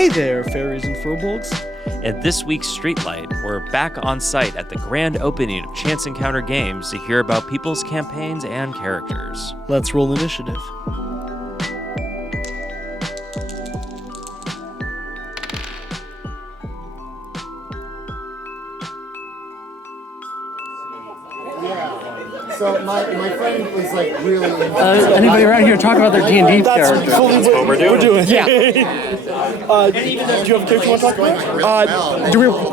Hey there, fairies and furbolgs. At this week's Streetlight, we're back on site at the grand opening of Chance Encounter Games to hear about people's campaigns and characters. Let's roll initiative. So my friend was like really. Anybody around here talk about their D&D character? That's what we're doing. Yeah. Do you have a character you want to talk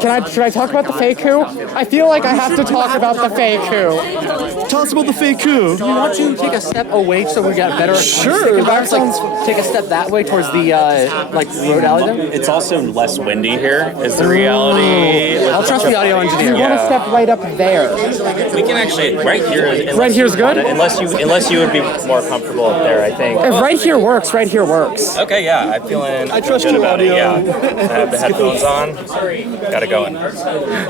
about? Should I talk about the Fey coup? I feel like I have to talk about the Fey coup. Tell us about the Fey coup. Do you want to take a step away so we got better? Sure. Like, take a step that way towards the road alley there. It's also less windy here, is the reality. I'll trust the audio engineer. Yeah. You want to step right up there. We can actually, right here. Right here's good? Unless you would be more comfortable up there, I think. If right here works, right here works. Okay, yeah, I'm feeling I trust good your about audio. it, yeah. I have the headphones on. Got it going.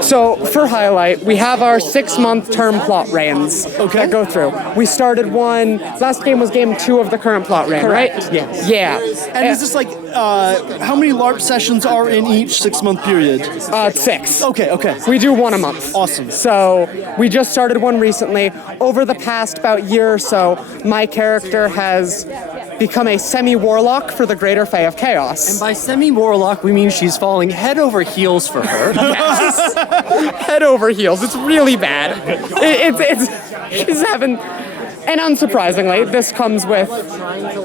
So, for highlight, we have our 6-month term plot reigns that go through. We started one, last game was game 2 of the current plot reign, right? Yes. Yeah. And is this like, how many LARP sessions are in each 6-month period? 6. Okay. We do one a month. Awesome. So we just started one recently. Over the past about year or so, my character has become a semi-warlock for the Greater Fae of Chaos. And by semi-warlock, we mean she's falling head over heels for her. Yes. Head over heels. It's really bad. She's having... And unsurprisingly, this comes with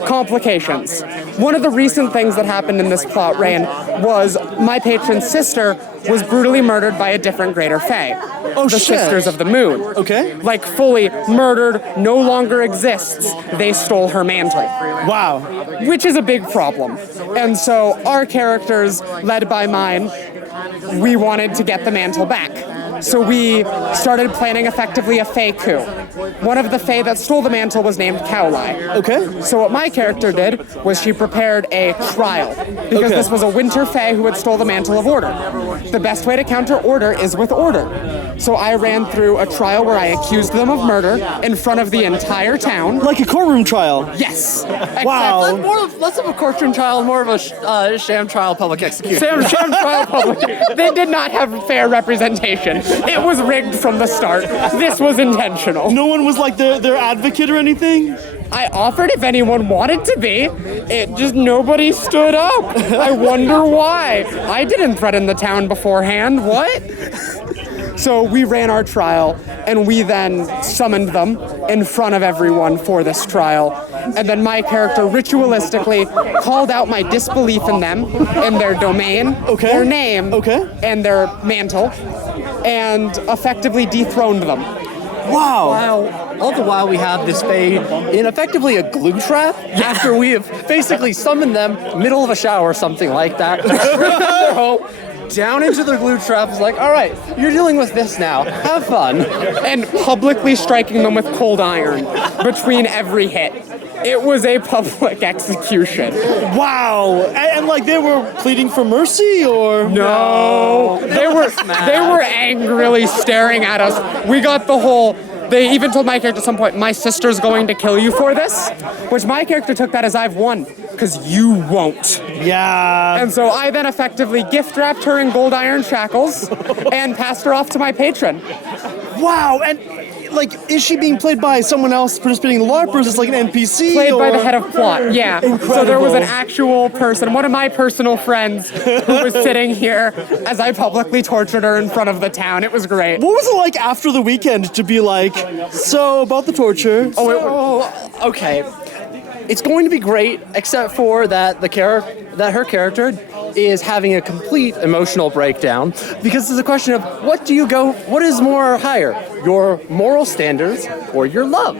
complications. One of the recent things that happened in this plot reign was my patron's sister was brutally murdered by a different Greater Fae. Oh, the shit. Sisters of the Moon. Okay. Like, fully murdered, no longer exists. They stole her mantle. Wow. Which is a big problem. And so our characters, led by mine, we wanted to get the mantle back. So we started planning effectively a Fey coup. One of the Fey that stole the mantle was named Cowlie. Okay. So what my character did was she prepared a trial, because this was a winter Fey who had stole the mantle of order. The best way to counter order is with order. So I ran through a trial where I accused them of murder in front of the entire town. Like a courtroom trial. Yes. Wow. Less of a courtroom trial, more of a sham trial public execution. Sham trial public. They did not have fair representation. It was rigged from the start. This was intentional. No one was like their advocate or anything? I offered if anyone wanted to be. It just nobody stood up. I wonder why. I didn't threaten the town beforehand. What? So we ran our trial, and we then summoned them in front of everyone for this trial. And then my character ritualistically called out my disbelief in them, in their domain, their name, and their mantle, and effectively dethroned them. Wow. All the while we have this Fae in effectively a glue trap after we have basically summoned them middle of a shower or something like that. Their home, down into the glue trap is like, all right, you're dealing with this now. Have fun. And publicly striking them with cold iron between every hit. It was a public execution. Wow. And like they were pleading for mercy or? No. They were angrily staring at us. We got the whole... They even told my character at some point, my sister's going to kill you for this, which my character took that as I've won, because you won't. Yeah. And so I then effectively gift wrapped her in gold iron shackles and passed her off to my patron. Wow. And like, is she being played by someone else participating in the LARP, or is this like an NPC? Played by the head of plot, yeah. Incredible. So there was an actual person, one of my personal friends, who was sitting here as I publicly tortured her in front of the town. It was great. What was it like after the weekend to be like, so about the torture? Okay. It's going to be great, except for that her character is having a complete emotional breakdown, because it's a question of what is more higher, your moral standards or your love?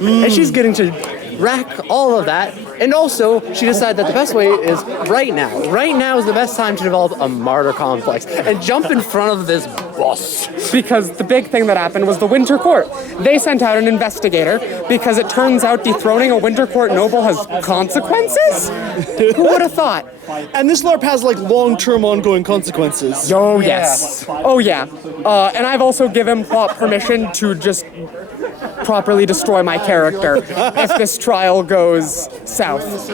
And she's getting to rack all of that, and also she decided that the best way is right now. Right now is the best time to develop a martyr complex and jump in front of this boss. Because the big thing that happened was the Winter Court. They sent out an investigator because it turns out dethroning a Winter Court noble has consequences? Who would have thought? And this LARP has like long-term ongoing consequences. Oh, yes. Oh, yeah. And I've also given plot permission to just properly destroy my character if this trial goes south.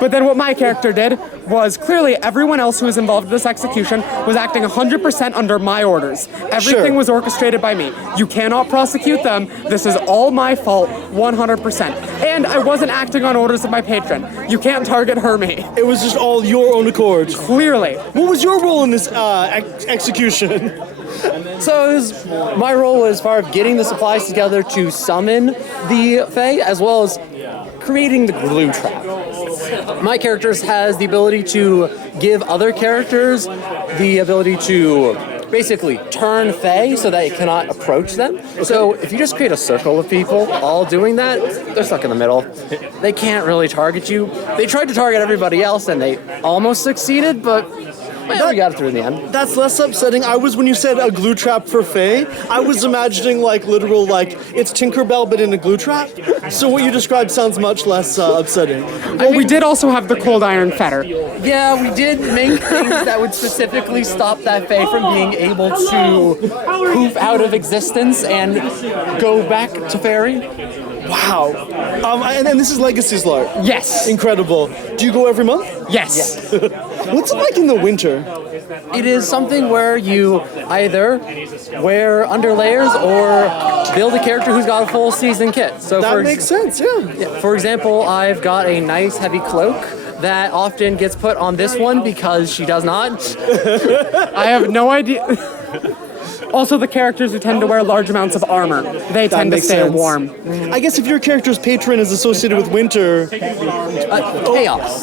But then what my character did was clearly everyone else who was involved in this execution was acting 100% under my orders. Everything was orchestrated by me. You cannot prosecute them. This is all my fault, 100%. And I wasn't acting on orders of my patron. You can't target Hermie. It was just all your own accord. Clearly. What was your role in this execution? So my role was part of getting the supplies together to summon the Fae, as well as creating the glue trap. My characters has the ability to give other characters the ability to basically turn Fae so that it cannot approach them. So if you just create a circle of people all doing that, they're stuck in the middle. They can't really target you. They tried to target everybody else and they almost succeeded, but we got it through in the end. That's less upsetting. When you said a glue trap for Fae, I was imagining literal, it's Tinkerbell but in a glue trap. So what you described sounds much less upsetting. Well, we did also have the cold iron fetter. Yeah, we did make things that would specifically stop that Fae from being able to poof out of existence and go back to fairy. Wow. And this is Legacy's Lark. Yes. Incredible. Do you go every month? Yes. What's it like in the winter? It is something where you either wear underlayers or build a character who's got a full season kit. So That makes sense, yeah. For example, I've got a nice heavy cloak that often gets put on this one because she does not. I have no idea. Also, the characters who tend to wear large amounts of armor, they tend to makes stay sense. warm. I guess if your character's patron is associated with winter... Chaos.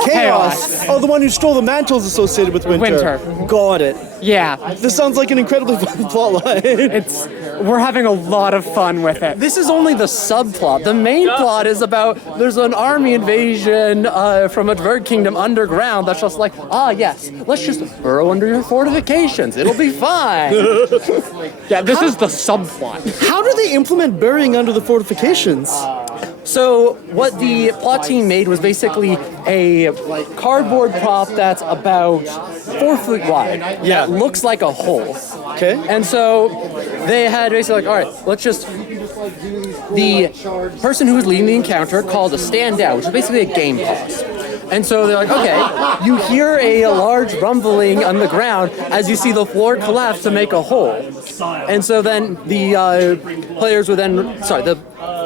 Oh, the one who stole the mantle is associated with winter. Got it. Yeah. This sounds like an incredibly fun plotline. We're having a lot of fun with it. This is only the subplot. The main plot is about there's an army invasion from a bird kingdom underground that's just like, yes, let's just burrow under your fortifications. It'll be fine. Yeah, this is the subplot. How do they implement burying under the fortifications? So what the plot team made was basically a cardboard prop that's about 4 foot wide. Yeah. It looks like a hole. Okay. And so they had basically all right, let's just... The person who was leading the encounter called a standout, which is basically a game pause. And so they're like, okay, you hear a large rumbling on the ground as you see the floor collapse to make a hole. And so then the players would the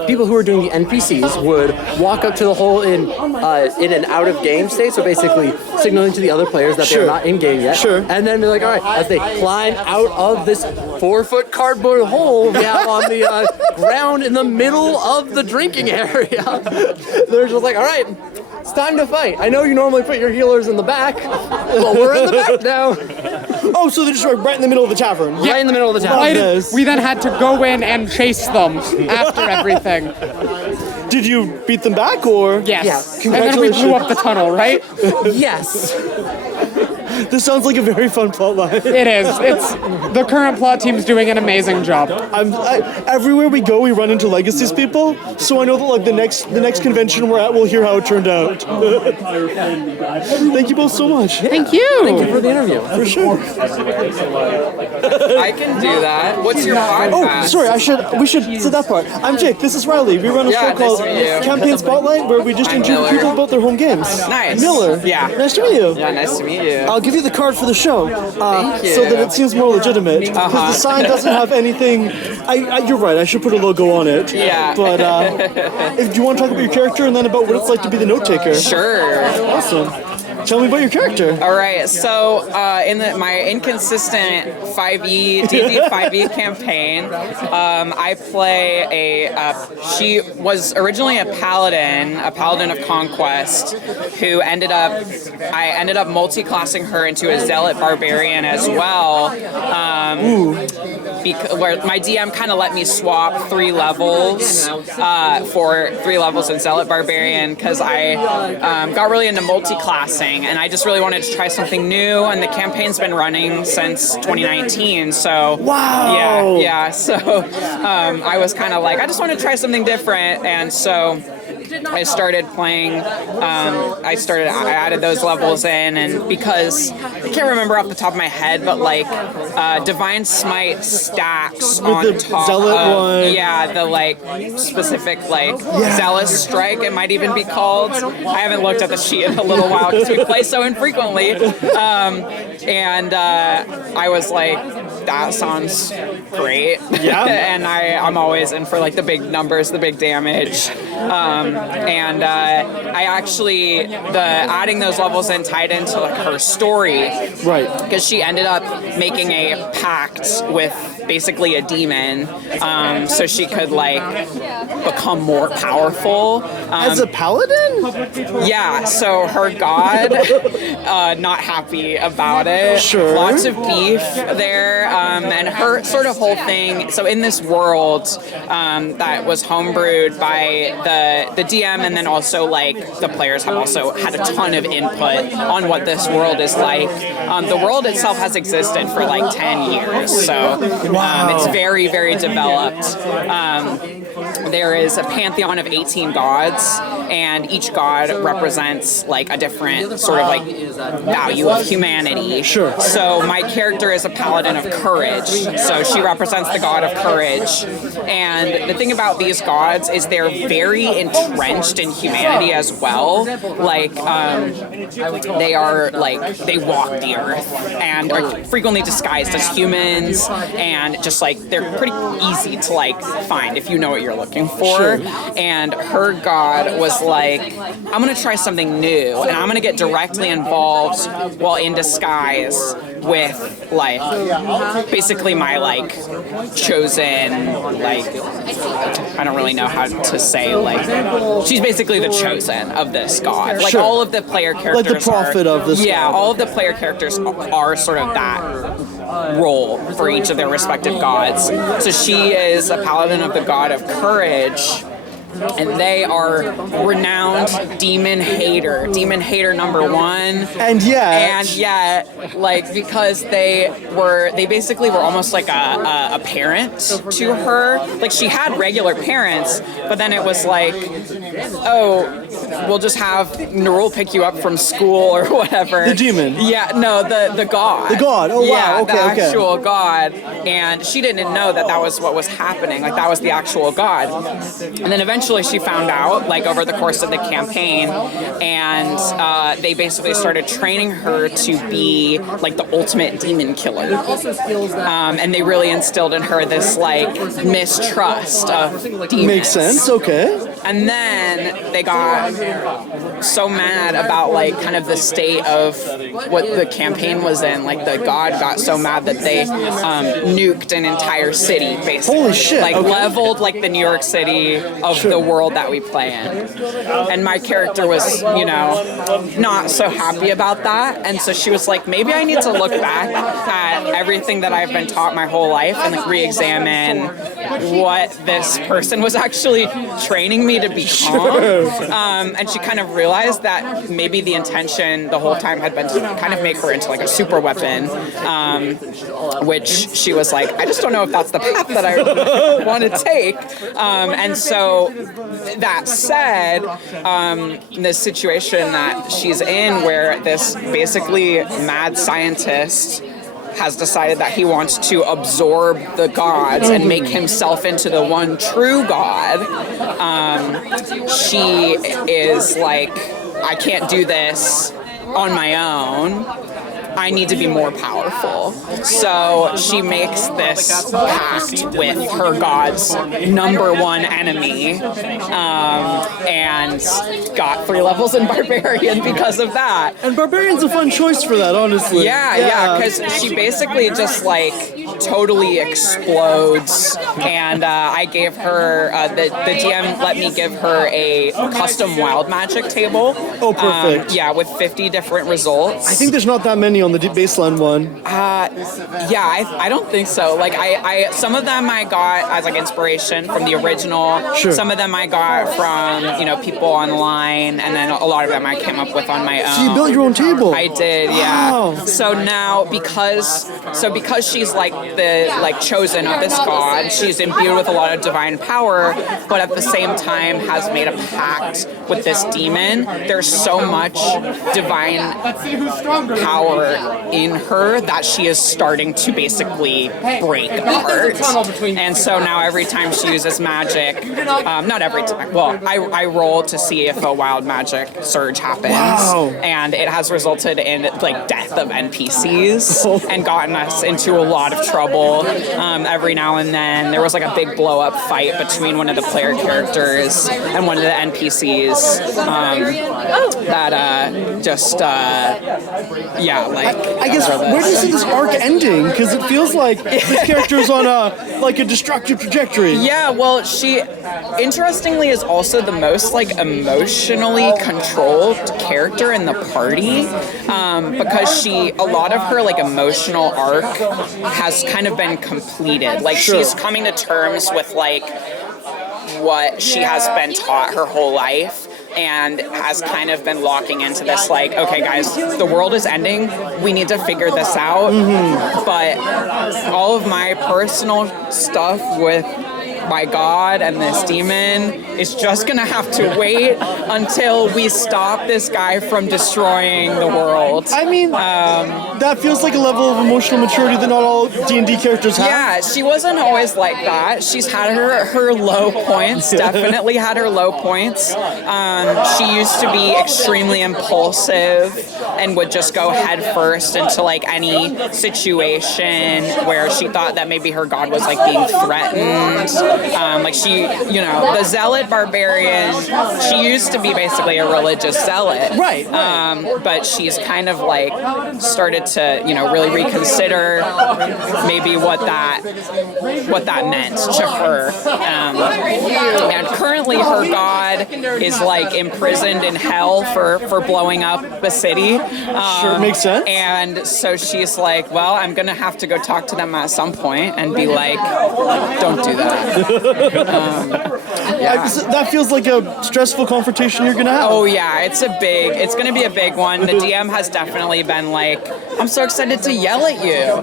people who were doing the NPCs would walk up to the hole in an out of game state, so basically signaling to the other players that they're not in game yet. Sure. And then be like, all right, as they climb out of this 4 foot cardboard hole we have on the ground in the middle of the drinking area, they're just like, all right, it's time to fight. I know you normally put your healers in the back, but we're in the back now. Oh, so they're just right in the middle of the tavern. Right in the middle of the town. We then had to go in and chase them after everything. Did you beat them back, or? Yes. Yeah. And then we blew up the tunnel, right? Yes. This sounds like a very fun plotline. It is. It's the current plot team's doing an amazing job. Everywhere we go, we run into Legacy's people, so I know that the next convention we're at, we'll hear how it turned out. Thank you both so much. Thank you. Thank you for the interview. For sure. I can do that. What's your podcast? Oh, sorry. We should say that part. I'm Jake. This is Riley. We run a show nice called to meet you. Campaign Spotlight, where we just interview Miller. people about their home games. Nice. Miller. Yeah. Nice to meet you. Yeah, nice to meet you. I'll give you the card for the show, Thank you. so that it seems more legitimate. Because the sign doesn't have anything. You're right. I should put a logo on it. Yeah. But if you want to talk about your character and then about what it's like to be the note taker. Sure. Awesome. Tell me about your character. All right. So in my inconsistent 5e D&D 5e campaign, I play she was originally a paladin of conquest, who I ended up multi-classing her into a zealot barbarian as well. Where my DM kind of let me swap 3 levels for 3 levels in zealot barbarian, because I got really into multi-classing. And I just really wanted to try something new, and the campaign's been running since 2019, so... Wow! Yeah, so I was kind of like, I just want to try something different, and so I started playing. I added those levels in, and because I can't remember off the top of my head, but like Divine Smite stacks on the top Zealot of one. the like specific like Zealous Strike. It might even be called. I haven't looked at the sheet in a little while because we play so infrequently. And I was like, that sounds great. Yeah. And I'm always in for like the big numbers, the big damage. I actually, adding those levels in tied into like her story. Right. Because she ended up making a pact with basically a demon, so she could like become more powerful. As a paladin? Yeah, so her god, not happy about it. Sure. Lots of beef there, and her sort of whole thing. So in this world that was homebrewed by the DM, and then also like the players have also had a ton of input on what this world is like. The world itself has existed for like 10 years, so it's very, very developed. There is a pantheon of 18 gods, and each god represents like a different sort of like value of humanity. Sure. So my character is a paladin of courage, so she represents the god of courage. And the thing about these gods is they're very entrenched in humanity as well. Like they are like, they walk the earth and are frequently disguised as humans, and just like they're pretty easy to like find if you know what you're looking for. Sure. And her god was like, I'm gonna try something new, and I'm gonna get directly involved while in disguise with like basically my like chosen, like I don't really know how to say, like she's basically the chosen of this god. Like Sure. all of the player characters Like the prophet of this Yeah, god. all of the player characters are sort of that role for each of their respective gods. So she is a paladin of the god of courage, and they are renowned demon hater number one. And yet, like because they basically were almost like a parent to her. Like she had regular parents, but then it was like, oh, we'll just have Nerul pick you up from school or whatever. The demon. Yeah, no, the god. The god. Oh, wow. Yeah, Okay, the okay. actual god. And she didn't know that was what was happening. Like that was the actual god. And then eventually she found out, like over the course of the campaign, and they basically started training her to be like the ultimate demon killer. And they really instilled in her this like mistrust of demons. makes sense. Okay. And then they got so mad about like kind of the state of what the campaign was in. Like the god got so mad that they nuked an entire city, basically. Holy shit, Like okay. leveled like the New York City of the world that we play in. And my character was, you know, not so happy about that. And so she was like, maybe I need to look back at everything that I've been taught my whole life and like re-examine what this person was actually training me to become. And she kind of realized that maybe the intention the whole time had been to kind of make her into like a super weapon, which she was like, I just don't know if that's the path that I want to take. And so that said, this situation that she's in where this basically mad scientist has decided that he wants to absorb the gods and make himself into the one true god, she is like, I can't do this on my own. I need to be more powerful. So she makes this pact with her god's number one enemy, and got 3 levels in Barbarian because of that. And Barbarian's a fun choice for that, honestly. Yeah, because she basically just like totally explodes. And I gave her, the DM let me give her a custom wild magic table. Oh, perfect. Yeah, with 50 different results. I think there's not that many on the baseline one. I don't think so. Like I some of them I got as like inspiration from the original. Sure. Some of them I got from, you know, people online, and then a lot of them I came up with on my own. So you built your own table. I did, yeah. Wow. So now because she's like like the chosen of this god. She's imbued with a lot of divine power, but at the same time has made a pact with this demon. There's so much divine power in her that she is starting to basically break apart. And so now every time she uses magic, not every time, well, I roll to see if a wild magic surge happens. Wow. And it has resulted in like death of NPCs and gotten us into a lot of trouble. Every now and then there was like a big blow up fight between one of the player characters and one of the NPCs I guess where do you see this arc ending? Because it feels like this character is on a destructive trajectory. Yeah, well, she interestingly is also the most like emotionally controlled character in the party, because a lot of her like emotional arc has kind of been completed. Like she's coming to terms with like what she has been taught her whole life, and has kind of been locking into this like, okay guys, the world is ending, we need to figure this out. But all of my personal stuff with my god and this demon is just gonna have to wait until we stop this guy from destroying the world. I mean, that feels like a level of emotional maturity that not all D&D characters have. Yeah, she wasn't always like that. She's had her low points, definitely had her low points. She used to be extremely impulsive and would just go head first into like any situation where she thought that maybe her god was like being threatened. Like she, the zealot barbarian, she used to be basically a religious zealot. Right. But she's kind of like started to, really reconsider maybe what that meant to her. And currently her god is like imprisoned in hell for blowing up a city. Sure, makes sense. And so she's like, well, I'm going to have to go talk to them at some point and be like, don't do that. That feels like a stressful confrontation you're gonna have. Oh yeah, it's gonna be a big one. The DM has definitely been like, I'm so excited to yell at you.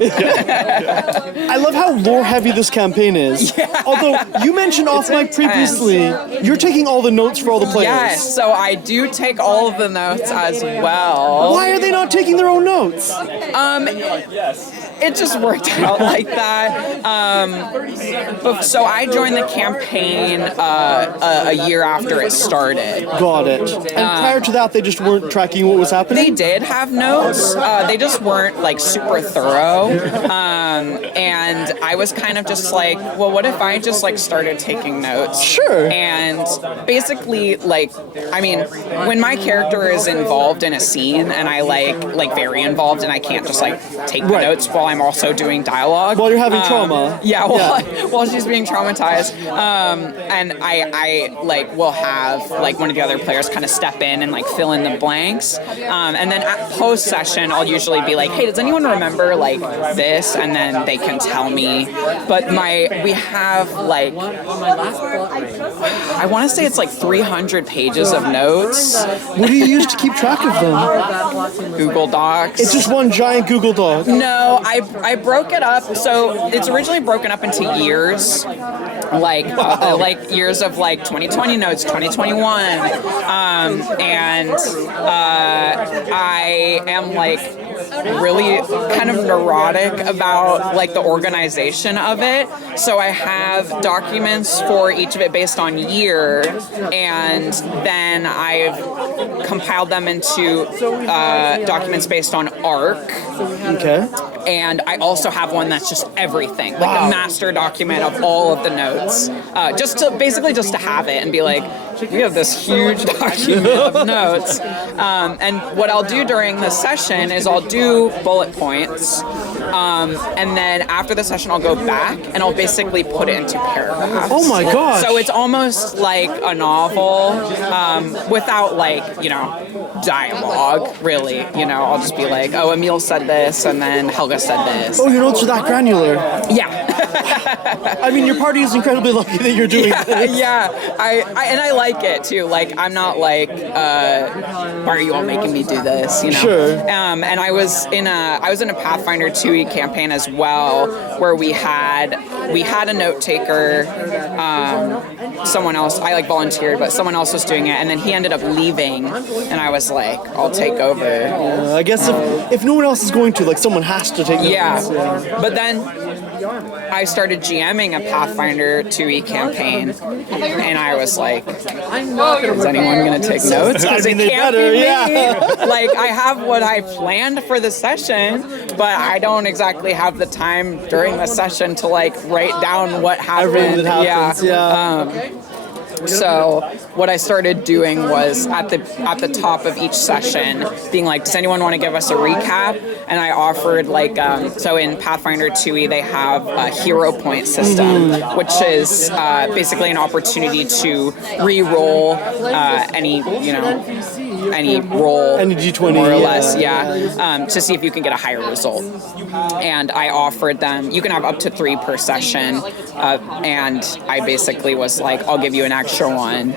I love how lore heavy this campaign is. Yeah. Although you mentioned off mic previously, you're taking all the notes for all the players. Yes, so I do take all of the notes as well. Why are they not taking their own notes? It just worked out like that. So I joined the campaign a year after it stared. Got it. And prior to that, they just weren't tracking what was happening? They did have notes. They just weren't like super thorough. And I was kind of just like, well, what if I just like started taking notes? Sure. And basically, like, I mean, when my character is involved in a scene and I like very involved and I can't just like take the notes while I'm also doing dialogue. While you're having trauma. Yeah, while she's being traumatized. And I like will have like one of the other players kind of step in and like fill in the blanks. And then at post session, I'll usually be like, hey, does anyone remember like this? And then they can tell me. But we have like, I want to say it's like 300 pages of notes. What do you use to keep track of them? Google Docs. It's just one giant Google Doc. No, I broke it up. So it's originally broken up into years, like years of like 2020 notes, 2021, and I am like really kind of neurotic about like the organization of it. So I have documents for each of it based on year, and then I've compiled them into documents based on arc. Okay. And I also have one that's just everything, like a master document of all of the notes, just to have it and be like, we have this huge document of notes. And what I'll do during the session is I'll do bullet points, and then after the session I'll go back and I'll basically put it into paragraphs. Oh my gosh. So it's almost like a novel, without like, dialogue, really. I'll just be like, oh, Emil said this, and then Helga said this. Oh, your notes are that granular. Yeah. I mean, your party is incredibly lucky that you're doing this. Yeah, I like it too. Like, I'm not like, why are you all making me do this? You know. Sure. And I was in a Pathfinder 2e campaign as well, where we had a note taker. Someone else, I like volunteered, but someone else was doing it, and then he ended up leaving, and I was like, I'll take over. I guess if no one else is going to, like, someone has to take notes. Yeah. But then I started GMing a Pathfinder 2e campaign, and I was like, is anyone going to take notes? Because it can't be me. Yeah. Like, I have what I planned for the session, but I don't exactly have the time during the session to, like, write down what happened. Everything that happens, yeah. So what I started doing was at the top of each session being like, does anyone want to give us a recap? And I offered like, so in Pathfinder 2e they have a hero point system, which is basically an opportunity to re-roll any roll, any D20, more or less, to see if you can get a higher result. And I offered them, you can have up to 3 per session, and I basically was like, I'll give you an extra one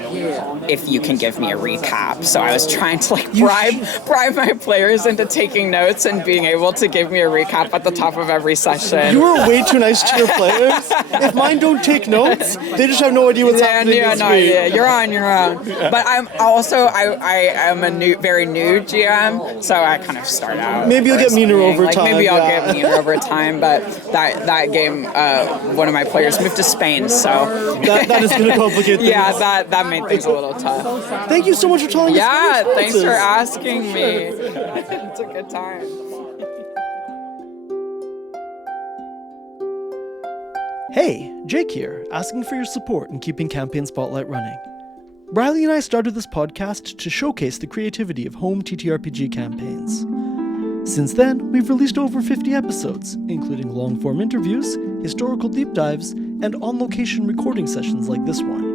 if you can give me a recap. So I was trying to like bribe my players into taking notes and being able to give me a recap at the top of every session. You are way too nice to your players. If mine don't take notes, they just have no idea what's happening. Yeah, you're on your own. But I'm also I am a very new GM, so I kind of start out. Maybe you'll get meaner over time. Maybe I'll get meaner over time. But that game, one of my players moved to Spain, so that is going to complicate things. Yeah, that made things a little tough. Thank you so much for telling us. Yeah, thanks for asking me. It's a good time. Hey, Jake here, asking for your support in keeping Campaign Spotlight running. Riley and I started this podcast to showcase the creativity of home TTRPG campaigns. Since then, we've released over 50 episodes, including long-form interviews, historical deep dives, and on-location recording sessions like this one.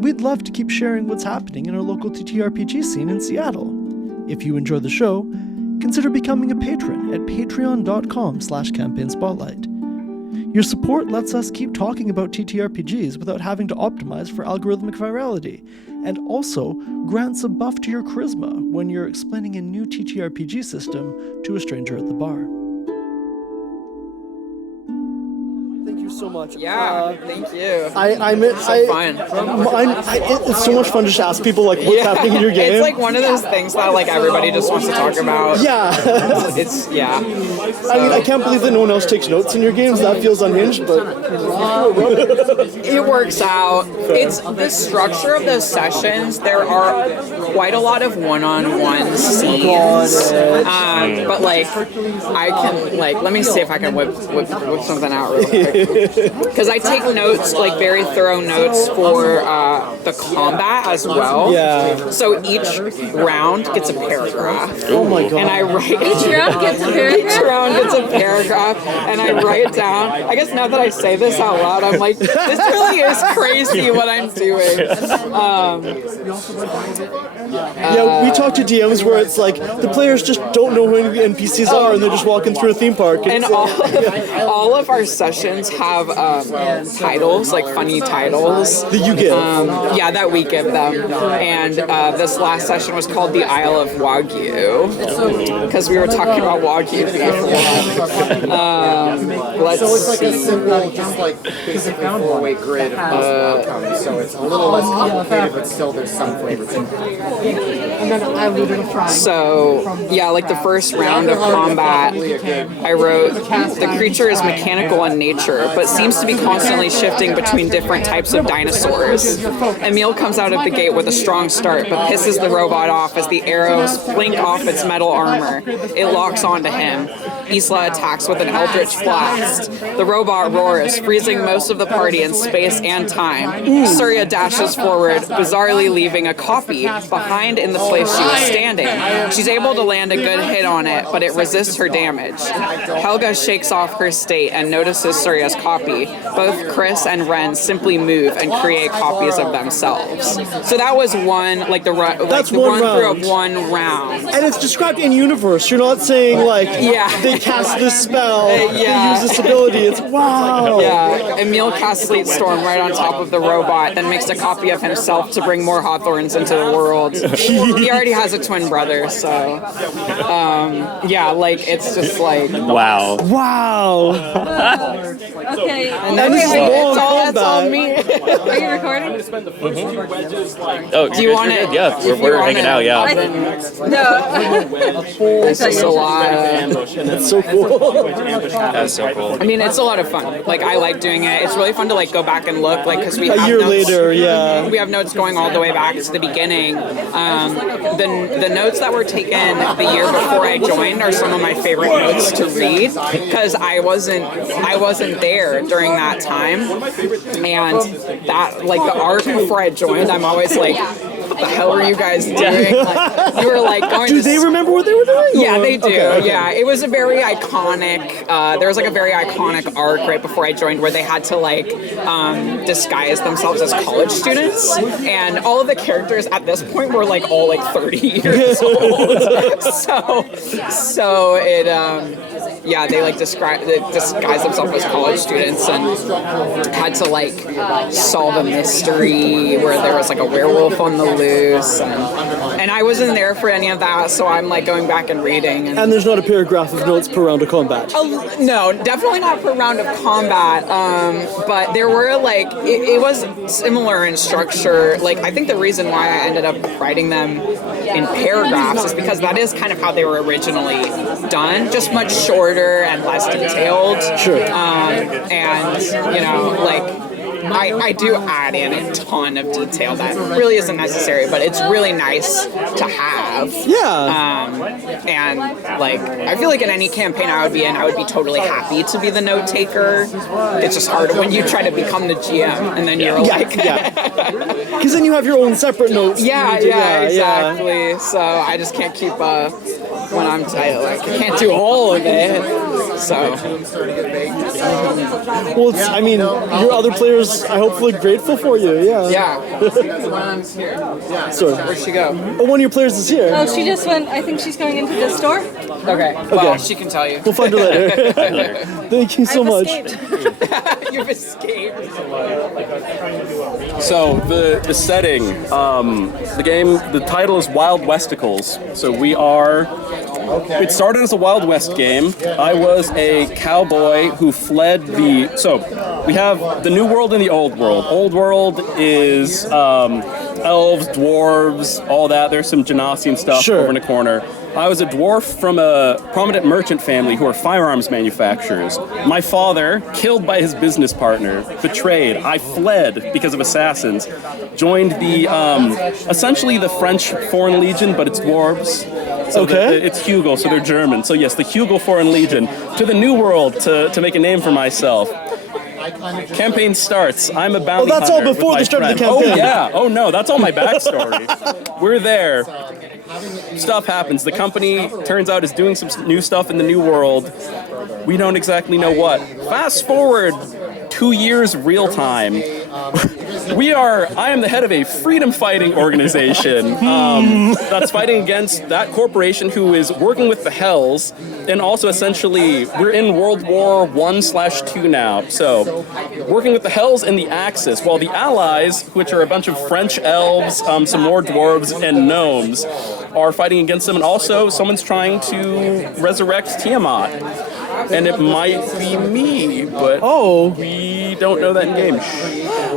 We'd love to keep sharing what's happening in our local TTRPG scene in Seattle. If you enjoy the show, consider becoming a patron at patreon.com/campaignspotlight. Your support lets us keep talking about TTRPGs without having to optimize for algorithmic virality, and also grants a buff to your charisma when you're explaining a new TTRPG system to a stranger at the bar. Thank you so much. Yeah, thank you. It's so much fun just to ask people like what's happening in your game. It's like one of those things that like everybody just wants to talk about. Yeah. I mean, I can't believe that no one else takes notes in your games. That feels unhinged, but it works out. It's the structure of those sessions. There are quite a lot of one-on-one scenes, but like I can like let me see if I can whip something out real quick. Because I take notes, like very thorough notes for the combat as well. Yeah. So each round gets a paragraph. Oh my god. And I write Each round gets a paragraph? Each round gets a paragraph, and I write down. I guess now that I say this out loud, I'm like, this really is crazy what I'm doing. We talk to DMs where it's like the players just don't know who any NPCs are, and they're just walking through a theme park. And all of our sessions have titles, like funny titles. That you give. That we give them. And this last session was called the Isle of Wagyu, because we were talking about Wagyu before. Let's So it's like see. a simple, just like basically 4-way grid of outcomes. So it's a little less complicated, but still there's some flavor to it. And then I alluded to frying. So, like the first round of combat, I wrote, the creature is mechanical in nature, but seems to be constantly shifting between different types of dinosaurs. Emil comes out of the gate with a strong start, but pisses the robot off as the arrows blink off its metal armor. It locks onto him. Isla attacks with an eldritch blast. The robot roars, freezing most of the party in space and time. Surya dashes forward, bizarrely leaving a copy behind in the place she was standing. She's able to land a good hit on it, but it resists her damage. Helga shakes off her state and notices Surya's copy, both Chris and Ren simply move and create copies of themselves. So that was one, like the run through of one round. And it's described in universe. You're not saying like they cast this spell, they use this ability. It's wow. Yeah, Emil casts Sleet Storm right on top of the robot, then makes a copy of himself to bring more Hawthorns into the world. He already has a twin brother, so like it's just like Wow. Okay. And it's all me. Are you recording? Oh, Do you want it? Yeah, we're hanging out. Yeah. No. It's a lot. That's so cool. That's so cool. I mean, it's a lot of fun. Like, I like doing it. It's really fun to like go back and look, like, because we have A year notes, later, yeah. we have notes going all the way back to the beginning. The notes that were taken the year before I joined are some of my favorite notes to read because I wasn't there during that time, and that like the art before I joined, I'm always like, what the hell are you guys doing? Like, you were like going. Do they remember what they were doing? Yeah, they do. Okay. Yeah, it was a very iconic. There was like a very iconic arc right before I joined where they had to like disguise themselves as college students, and all of the characters at this point were like all like 30 years old. so it they like disguised themselves as college students and had to like solve a mystery where there was like a werewolf on the loose, and I wasn't there for any of that, so I'm like going back and reading. And there's not a paragraph of notes per round of combat. No, definitely not per round of combat. But there were like it was similar in structure. Like I think the reason why I ended up writing them in paragraphs is because that is kind of how they were originally done, just much shorter and less detailed. Sure. And you know, like I do add in a ton of detail that really isn't necessary, but it's really nice to have. Yeah. And like I feel like in any campaign I would be in, I would be totally happy to be the note taker. It's just hard when you try to become the GM and then you're like, because then you have your own separate notes. yeah, exactly. So I just can't keep when I'm I can't do all of it. So well, I mean, your other players are hopefully grateful for you. Yeah. Sorry. Where'd she go? Oh, one of your players is here. Oh, she just went. I think she's going into the store. Okay. Well, she can tell you. We'll find her later. Thank you so much. You've escaped. So the setting, the game, the title is Wild Westicles. So we are. It started as a Wild West game. I was a cowboy who fled the. So we have the New World and the Old World. Old World is elves, dwarves, all that. There's some Genasi and stuff over in the corner. I was a dwarf from a prominent merchant family who are firearms manufacturers. My father, killed by his business partner, betrayed. I fled because of assassins. Joined the, essentially the French Foreign Legion, but it's dwarves. So it's Hugel, so they're German. So yes, the Hugel Foreign Legion. To the New World to make a name for myself. Campaign starts. I'm a bounty hunter. Oh, that's all before the start of the campaign. Oh, yeah. Oh, no. That's all my backstory. We're there. Stuff happens. The company, turns out, is doing some new stuff in the New World. We don't exactly know what. Fast forward 2 years real time. I am the head of a freedom fighting organization that's fighting against that corporation who is working with the Hells, and also essentially we're in World War I/II now. So working with the Hells and the Axis, while the Allies, which are a bunch of French elves, some more dwarves and gnomes, are fighting against them, and also someone's trying to resurrect Tiamat. And it might be me, but we don't know that in game.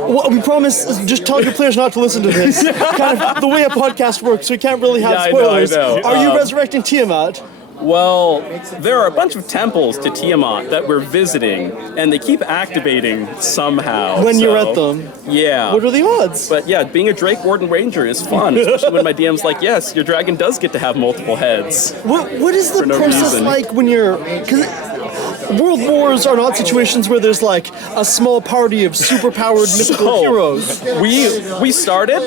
Well, we promise, just tell your players not to listen to this. Kind of the way a podcast works, we can't really have spoilers. I know. Are you resurrecting Tiamat? Well, there are a bunch of temples to Tiamat that we're visiting, and they keep activating somehow. When you're at them? Yeah. What are the odds? But yeah, being a Drake Warden Ranger is fun, especially when my DM's like, yes, your dragon does get to have multiple heads. What is the process like when you're... Because World Wars are not situations where there's like a small party of superpowered mythical heroes. We started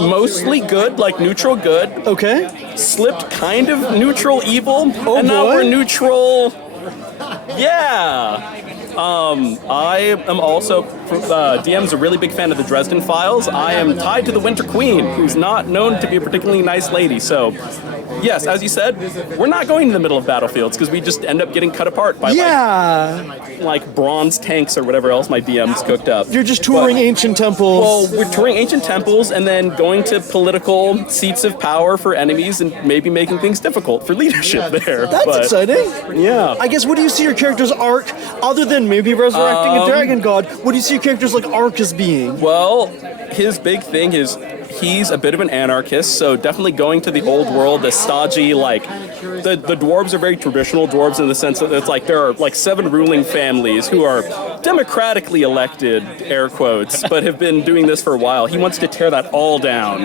mostly good, like neutral good. Okay. Slipped kind of neutral evil. And now we're neutral. Yeah. I am also, DM's a really big fan of the Dresden Files. I am tied to the Winter Queen, who's not known to be a particularly nice lady. So, yes, as you said, we're not going to the middle of battlefields because we just end up getting cut apart by like bronze tanks or whatever else my DM's cooked up. You're just touring ancient temples. Well, we're touring ancient temples and then going to political seats of power for enemies and maybe making things difficult for leadership there. That's exciting. Yeah. I guess, what do you see your character's arc, other than maybe resurrecting a dragon god, what do you see your character's arc as being? Well, his big thing is he's a bit of an anarchist, so definitely going to the old world, the stodgy, the dwarves are very traditional dwarves in the sense that it's there are 7 ruling families who are democratically elected, air quotes, but have been doing this for a while. He wants to tear that all down.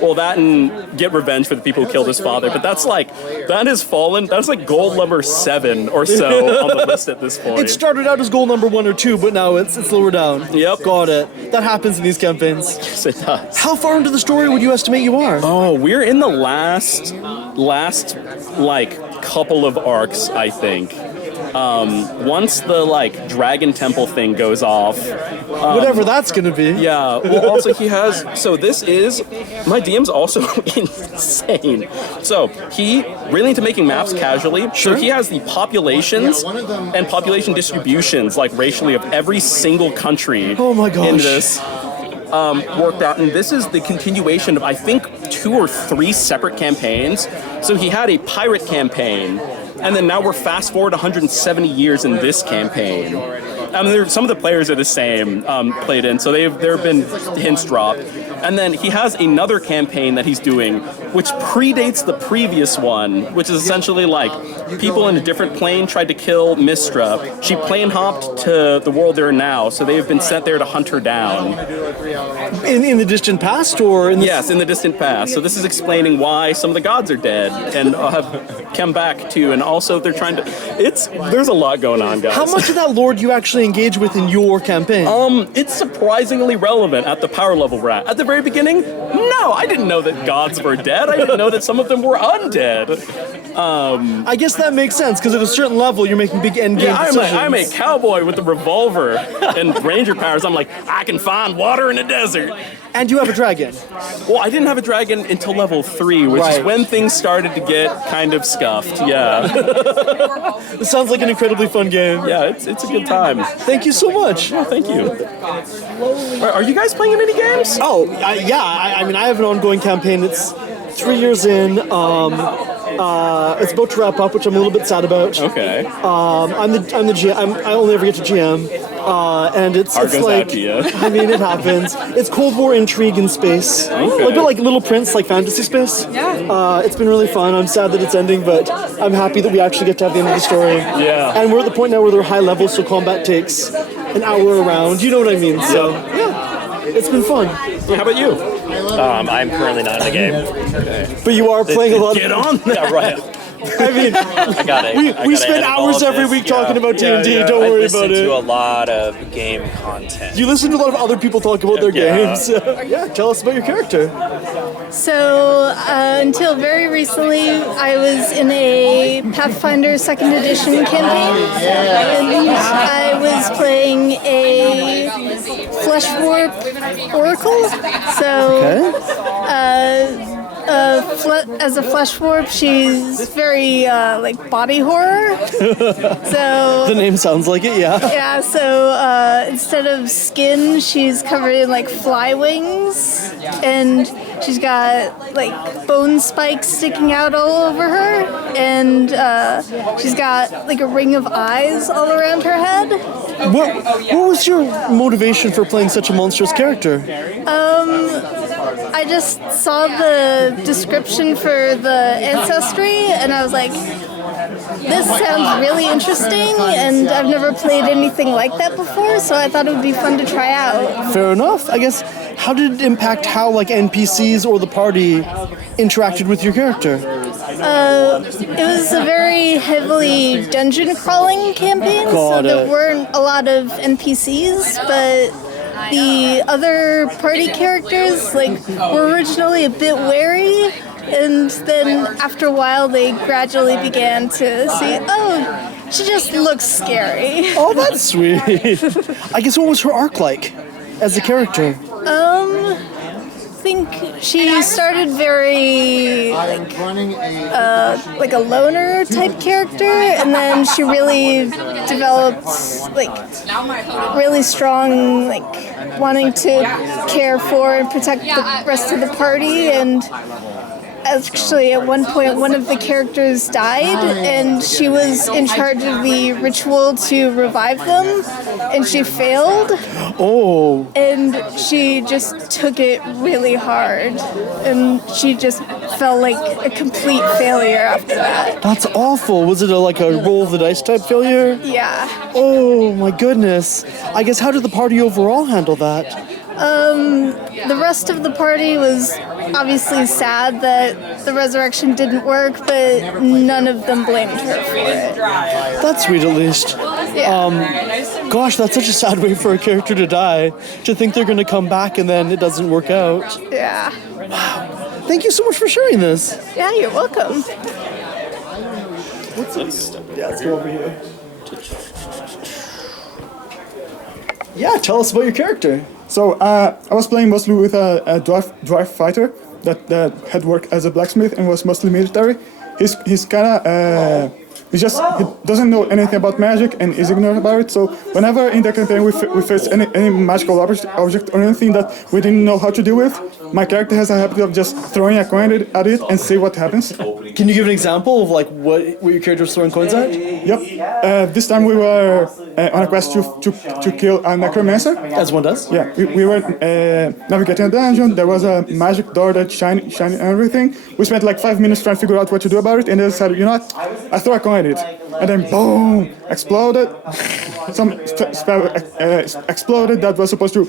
Well, that and get revenge for the people who killed his father, but that's that has fallen, that's goal number 7 or so on the list at this point. It started out as goal number 1 or 2, but now it's lower down. Yep. Got it. That happens in these campaigns. Yes, it does. How far into the story would you estimate you are? Oh, we're in the last couple of arcs, I think. Once the dragon temple thing goes off, whatever that's gonna be. Yeah. Well, also he has. So this is my DM's also insane. So he really into making maps casually. Sure. So he has the populations and population distributions racially of every single country. Oh my gosh. In this. Worked out, and this is the continuation of I think 2 or 3 separate campaigns. So he had a pirate campaign, and then now we're fast forward 170 years in this campaign. Some of the players are the same played in, so there have been hints dropped. And then he has another campaign that he's doing, which predates the previous one, which is essentially people in a different plane tried to kill Mistra. She plane hopped to the world they're in now, so they have been sent there to hunt her down. In the distant past, or Yes, in the distant past. So this is explaining why some of the gods are dead and have come back to, and also they're trying to. There's a lot going on, guys. How much of that lore do you actually engage with in your campaign? It's surprisingly relevant at the power level we're at. At the very beginning, no, I didn't know that gods were dead. I didn't know that some of them were undead. I guess that makes sense, because at a certain level, you're making big end game decisions. I'm a cowboy with a revolver and ranger powers. I'm I can find water in the desert. And you have a dragon. Well, I didn't have a dragon until level 3, which is when things started to get kind of scuffed. Yeah. It sounds like an incredibly fun game. Yeah, it's a good time. Thank you so much. Oh, thank you. Are you guys playing any games? Oh, yeah. I have an ongoing campaign. It's 3 years in. It's about to wrap up, which I'm a little bit sad about. Okay. I'm the GM. I only ever get to GM, and it's goes out to you. It happens. It's Cold War intrigue in space, a bit like Little Prince, like fantasy space. Yeah. It's been really fun. I'm sad that it's ending, but I'm happy that we actually get to have the end of the story. Yeah. And we're at the point now where they're high levels, so combat takes an hour around. You know what I mean? So yeah, it's been fun. How about you? I'm currently not in the game. But you are playing a lot. Get on that. Yeah, right. I got it. We spend hours every week talking about D&D. Don't worry about I listen it. to a lot of game content. You listen to a lot of other people talk about their games. Yeah, tell us about your character. So, until very recently, I was in a Pathfinder 2nd Edition campaign, and I was playing a Flesh Warp Oracle. So, as a Flesh Warp, she's very, body horror. So The name sounds like it, yeah. yeah, so instead of skin, she's covered in fly wings, and she's got bone spikes sticking out all over her, and she's got a ring of eyes all around her head. What was your motivation for playing such a monstrous character? I just saw the description for the ancestry, and I was like, this sounds really interesting, and I've never played anything like that before, so I thought it would be fun to try out. Fair enough. I guess, how did it impact how NPCs or the party interacted with your character? It was a very heavily dungeon crawling campaign, so there weren't a lot of NPCs, but the other party characters were originally a bit wary, and then after a while they gradually began to see, oh, She just looks scary. Oh, that's sweet. I guess what was her arc like as a character? I think she started very like a loner type character, and then she really developed like really strong like wanting to care for and protect the rest of the party. And actually at one point one of the characters died, and she was in charge of the ritual to revive them, and she failed. Oh. And she just took it really hard, and she just felt like a complete failure after that. That's awful. Was it like a roll of the dice type failure? Yeah. Oh my goodness. I guess how did the party overall handle that? The rest of the party was obviously sad that the resurrection didn't work, but none of them blamed her for it. That's sweet at least. Yeah. Gosh, that's such a sad way for a character to die. To think they're going to come back and then it doesn't work out. Yeah. Thank you so much for sharing this. Yeah, you're welcome. What's this? Yeah, let's go over here. Yeah, tell us about your character. So I was playing mostly with a dwarf fighter that had worked as a blacksmith and was mostly military. He's kind of he doesn't know anything about magic and is ignorant about it. So whenever in the campaign we face any magical object or anything that we didn't know how to deal with, my character has a habit of just throwing a coin at it and see what happens. Can you give an example of like what your character was throwing coins at? Yep. This time we were on a quest to kill a necromancer. As one does. Yeah. We were navigating a dungeon. There was a magic door that shined and everything. We spent like 5 minutes trying to figure out what to do about it, and then decided, you know what? I throw a coin at it, and then boom, exploded. Some spell exploded that was supposed to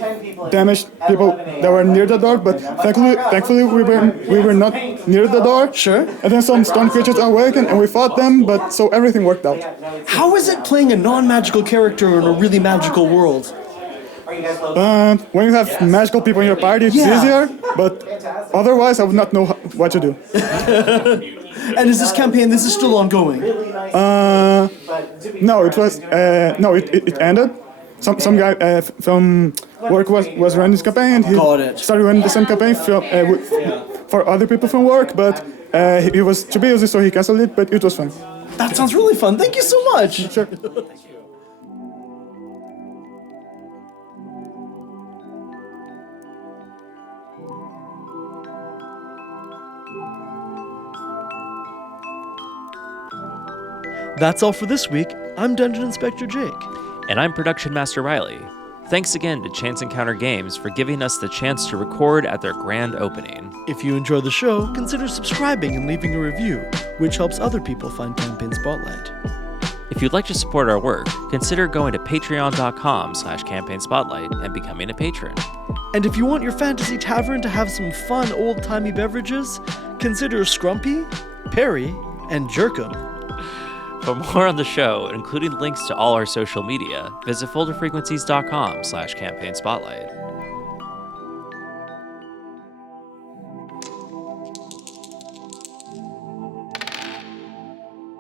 damage people that were near the door, but thankfully we were not near the door. Sure. And then some stone creatures awakened, and we fought them, but so everything worked out. How is it playing a non-magical character in a really magical world? When you have magical people in your party, it's easier, but otherwise I would not know what to do. And is this campaign, this is still ongoing? No, it ended. Some guy from work was running this campaign, and he started running the same campaign for other people from work, but he was too busy, so he canceled it, but it was fun. That sounds really fun. Thank you so much. Sure. That's all for this week. I'm Dungeon Inspector Jake. And I'm Production Master Riley. Thanks again to Chance Encounter Games for giving us the chance to record at their grand opening. If you enjoy the show, consider subscribing and leaving a review, which helps other people find Campaign Spotlight. If you'd like to support our work, consider going to patreon.com/Campaign Spotlight and becoming a patron. And if you want your fantasy tavern to have some fun old-timey beverages, consider Scrumpy, Perry, and Jerkum. For more on the show, including links to all our social media, visit folderfrequencies.com/Campaign Spotlight.